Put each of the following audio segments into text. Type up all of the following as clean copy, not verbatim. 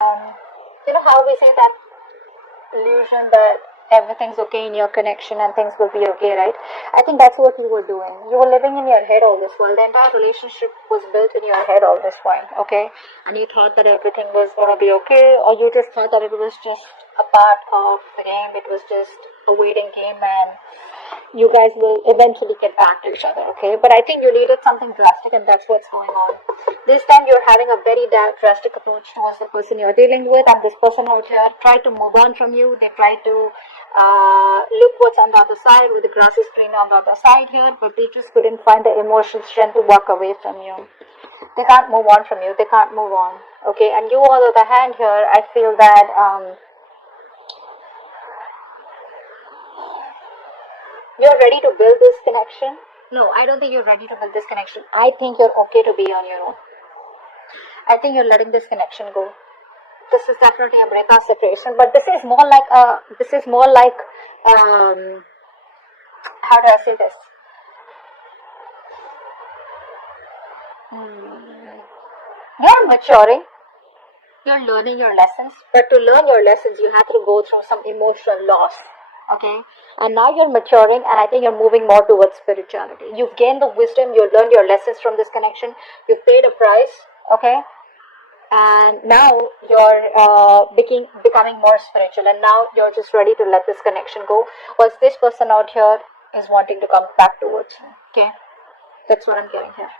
You know how we say that illusion that everything's okay in your connection and things will be okay, right? I think that's what you were doing. You were living in your head all this while. The entire relationship was built in your head all this while, okay? And you thought that everything was gonna be okay, or you just thought that it was just a part of the game, it was just a waiting game, and you guys will eventually get back to each other, okay? But I think you needed something drastic, and that's what's going on. This time you're having a very drastic approach towards the person you're dealing with, and this person out here tried to move on from you. They tried to look what's on the other side, with the grass is green on the other side here, but they just couldn't find the emotional strength to walk away from you. They can't move on from you. They can't move on, okay? And you, on the other hand, here, I feel that you're ready to build this connection. No, I don't think you're ready to build this connection. I think you're okay to be on your own. I think you're letting this connection go. This is definitely a breakup separation, but this is more like how do I say this? You're maturing. You're learning your lessons, but to learn your lessons, you have to go through some emotional loss. Okay, and now you're maturing, and I think you're moving more towards spirituality. You've gained the wisdom, you've learned your lessons from this connection, you've paid a price, okay, and now you're becoming more spiritual, and now you're just ready to let this connection go. Whilst this person out here is wanting to come back towards you, okay, that's what I'm getting here.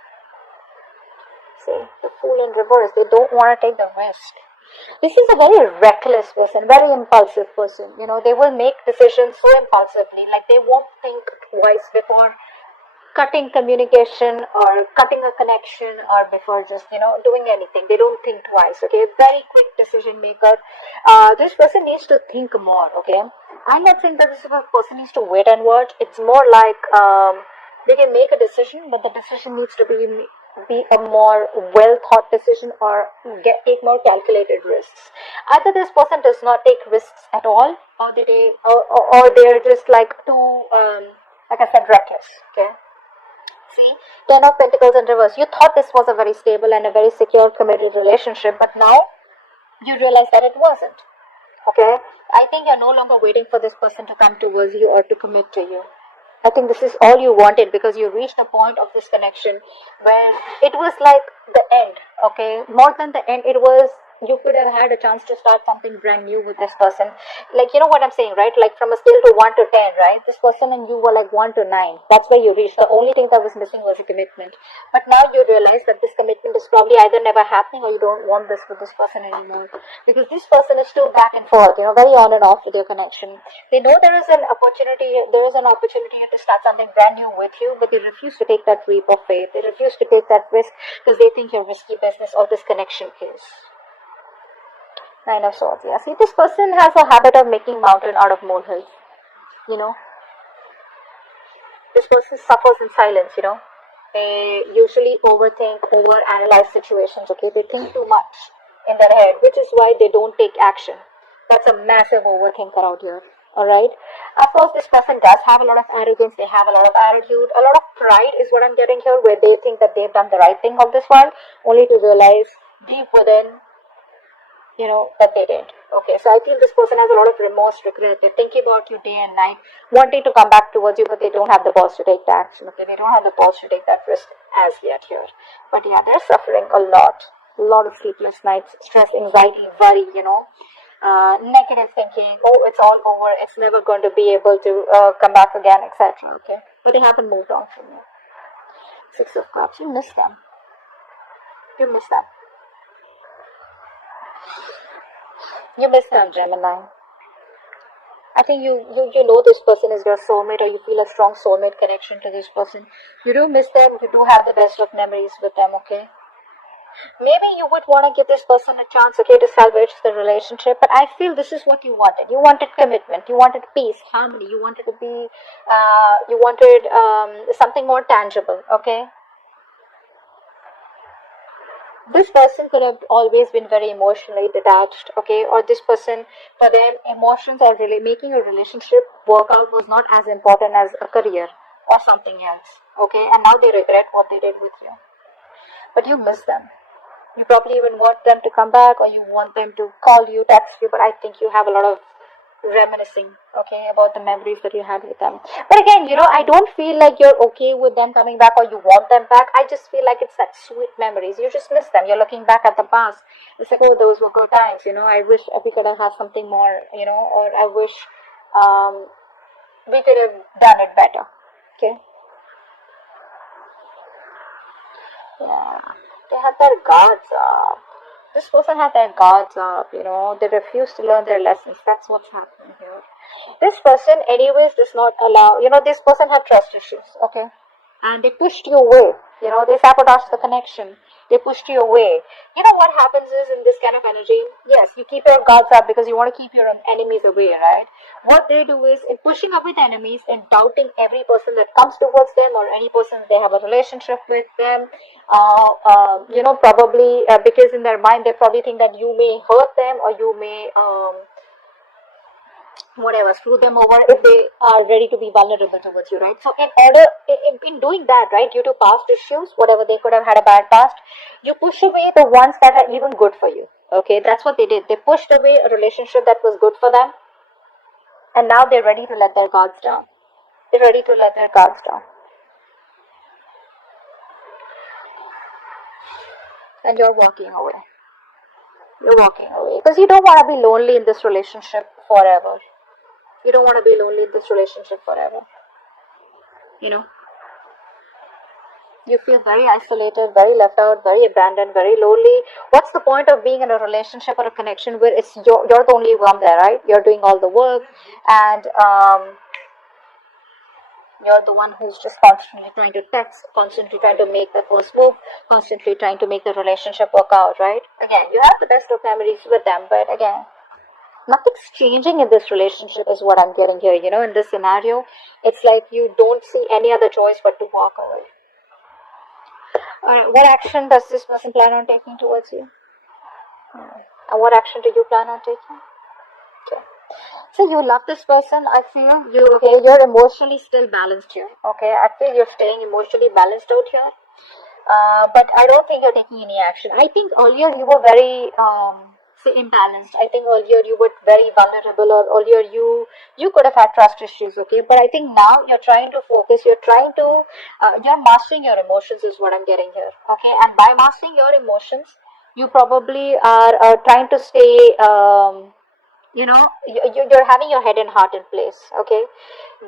See, the Fool in reverse, they don't want to take the risk. This is a very reckless person, very impulsive person. You know, they will make decisions so impulsively, like they won't think twice before cutting communication or cutting a connection, or before just, doing anything. They don't think twice, okay? Very quick decision maker. This person needs to think more, okay? I'm not saying that this person needs to wait and watch. It's more like they can make a decision, but the decision needs to be a more well thought decision, or take more calculated risks. Either this person does not take risks at all, or they're just like too like I said, reckless. Okay, see, 10 of Pentacles in reverse. You thought this was a very stable and a very secure committed relationship, but now you realize that it wasn't. Okay, I think you're no longer waiting for this person to come towards you or to commit to you. I think this is all you wanted, because you reached a point of this connection where it was like the end, okay? More than the end, it was, you could have had a chance to start something brand new with this person. Like, you know what I'm saying, right? Like from a scale to 1 to 10, right? This person and you were like 1 to 9. That's where you reached. The only thing that was missing was a commitment. But now you realize that this commitment is probably either never happening, or you don't want this with this person anymore. Because this person is too back and forth, very on and off with your connection. They know there is an opportunity to start something brand new with you, but they refuse to take that leap of faith. They refuse to take that risk because they think you're risky business, or this connection is. 9 of Swords. Yeah, see, this person has a habit of making mountain out of molehills. This person suffers in silence. They usually overanalyze situations. Okay, they think too much in their head, which is why they don't take action. That's a massive overthinker out here. Alright. Of course, this person does have a lot of arrogance. They have a lot of attitude. A lot of pride is what I'm getting here, where they think that they've done the right thing all this while, only to realize deep within, that they didn't. Okay, so I feel this person has a lot of remorse, regret. They're thinking about you day and night, wanting to come back towards you, but they don't have the balls to take the action. Okay, they don't have the balls to take that risk as yet here. But yeah, they're suffering a lot of sleepless nights, stress, anxiety, worry, negative thinking. Oh, it's all over. It's never going to be able to come back again, etc. Okay, but they haven't moved on from you. 6 of Cups. You miss them. You miss them, Gemini. I think you know this person is your soulmate, or you feel a strong soulmate connection to this person. You do miss them. You do have the best of memories with them, okay? Maybe you would want to give this person a chance, okay, to salvage the relationship, but I feel this is what you wanted. You wanted commitment. You wanted peace, harmony. You wanted to be, something more tangible, okay? This person could have always been very emotionally detached, okay, or this person, for them, emotions or really making a relationship work out was not as important as a career or something else, okay, and now they regret what they did with you. But you miss them. You probably even want them to come back, or you want them to call you, text you, but I think you have a lot of reminiscing, okay, about the memories that you had with them. But again, I don't feel like you're okay with them coming back or you want them back. I just feel like it's that sweet memories. You just miss them. You're looking back at the past. It's like, oh, those were good times. I wish we could have had something more. Or I wish we could have done it better. Okay. Yeah. They had their guards up. This person had their guards up, they refuse to learn their lessons. That's what's happening here. This person, anyways, does not allow, this person had trust issues, okay? And they pushed you away, they sabotaged the connection. They pushed you away. What happens is in this kind of energy, yes, you keep your guards up because you want to keep your enemies away, right? What they do is, in pushing away the enemies and doubting every person that comes towards them or any person they have a relationship with them, probably because in their mind they probably think that you may hurt them or you may whatever, screw them over if they are ready to be vulnerable towards you, right? So in doing that, right, due to past issues, whatever, they could have had a bad past, you push away the ones that are even good for you. Okay, that's what they did. They pushed away a relationship that was good for them, and now they're ready to let their guards down. They're ready to let their guards down. And you're walking away. You're walking away because you don't want to be lonely in this relationship forever. You don't want to be lonely in this relationship forever. You feel very isolated, very left out, very abandoned, very lonely. What's the point of being in a relationship or a connection where it's you're the only one there, right? You're doing all the work, and you're the one who's just constantly trying to text, constantly trying to make the first move, constantly trying to make the relationship work out, right? Again, you have the best of memories with them, but again, nothing's changing in this relationship is what I'm getting here. In this scenario, it's like you don't see any other choice but to walk away. Alright, what action does this person plan on taking towards you? And what action do you plan on taking? Okay. So you love this person. I feel you're emotionally still balanced here. Okay, I feel you're staying emotionally balanced out here. But I don't think you're taking any action. I think earlier you were very imbalanced. I think earlier you were very vulnerable, or earlier you could have had trust issues, okay? But I think now you're trying to focus, you're mastering your emotions is what I'm getting here, okay? And by mastering your emotions, you probably are trying to stay, you're having your head and heart in place, okay?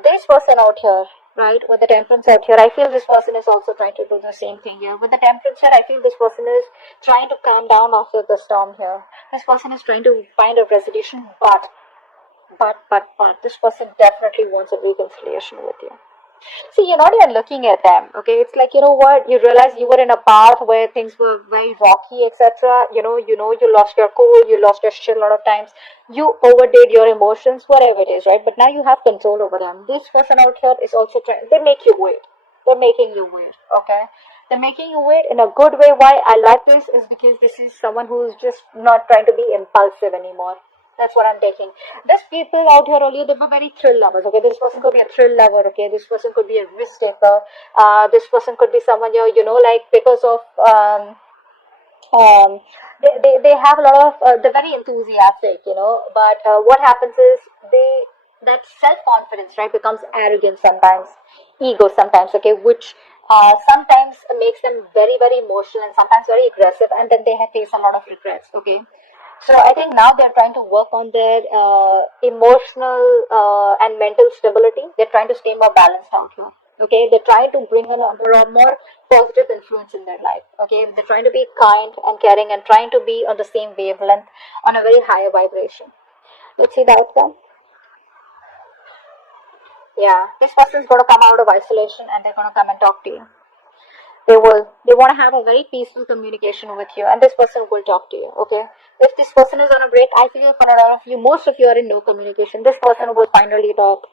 This person out here, right, with the temperance out here, I feel this person is also trying to do the same thing here. With the temperance here, I feel this person is trying to calm down after the storm here. This person is trying to find a resolution, but this person definitely wants a reconciliation with you. See, you're not even looking at them, okay? It's like, what? You realize you were in a path where things were very rocky, etc. You lost your cool, you lost your shit a lot of times. You overdid your emotions, whatever it is, right? But now you have control over them. This person out here is also trying, they make you wait. They're making you wait, okay? They're making you wait in a good way. Why I like this is because this is someone who's just not trying to be impulsive anymore. That's what I'm taking. There's people out here earlier, they were very thrill lovers, okay? This person could be a thrill lover, okay? This person could be a risk taker. This person could be someone here, like because of, they have a lot of, they're very enthusiastic, but what happens is that self-confidence, right, becomes arrogance sometimes, ego sometimes, okay, which sometimes makes them very, very emotional and sometimes very aggressive, and then they face a lot of regrets, okay? So I think now they're trying to work on their emotional and mental stability. They're trying to stay more balanced out here. Okay, they're trying to bring in a more positive influence in their life. Okay, they're trying to be kind and caring and trying to be on the same wavelength, on a very higher vibration. Let's see the outcome. Yeah, this person's going to come out of isolation and they're going to come and talk to you. They want to have a very peaceful communication with you, and this person will talk to you, okay? If this person is on a break, I feel for a lot of you, most of you are in no communication. This person will finally talk.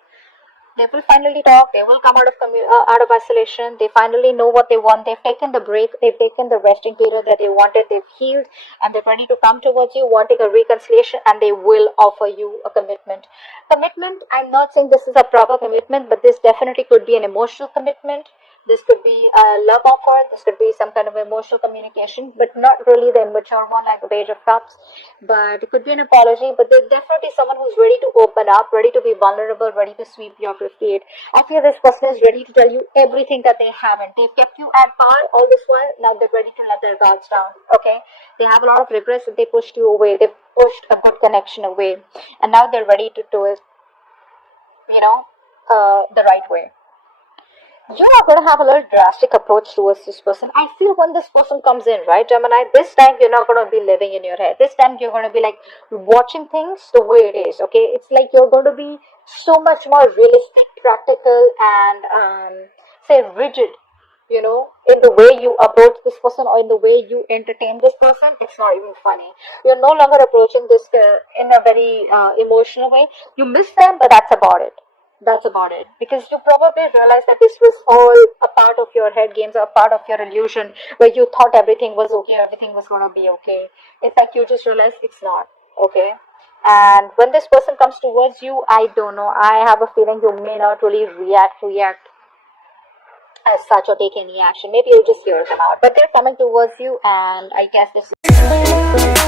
They will finally talk. They will come out of isolation. They finally know what they want. They've taken the break. They've taken the resting period that they wanted. They've healed, and they're ready to come towards you, wanting a reconciliation, and they will offer you a commitment. Commitment, I'm not saying this is a proper commitment, but this definitely could be an emotional commitment. This could be a love offer, this could be some kind of emotional communication, but not really the immature one like the Page of Cups. But it could be an apology, but there's definitely someone who's ready to open up, ready to be vulnerable, ready to sweep you off your feet. I feel this person is ready to tell you everything that they haven't. They've kept you at par all this while, now they're ready to let their guards down, okay? They have a lot of regrets that they pushed you away, they pushed a good connection away, and now they're ready to do it, the right way. You are going to have a little drastic approach towards this person. I feel when this person comes in, right, Gemini, this time you're not going to be living in your head. This time you're going to be like watching things the way it is, okay? It's like you're going to be so much more realistic, practical, and say rigid, in the way you approach this person or in the way you entertain this person. It's not even funny. You're no longer approaching this in a very emotional way. You miss them, but that's about it. That's about it. Because you probably realize that this was all a part of your head games, or a part of your illusion, where you thought everything was okay, everything was gonna be okay. In fact, you just realize it's not, okay? And when this person comes towards you, I don't know, I have a feeling you may not really react as such or take any action. Maybe you'll just hear them out. But they're coming towards you, and I guess this is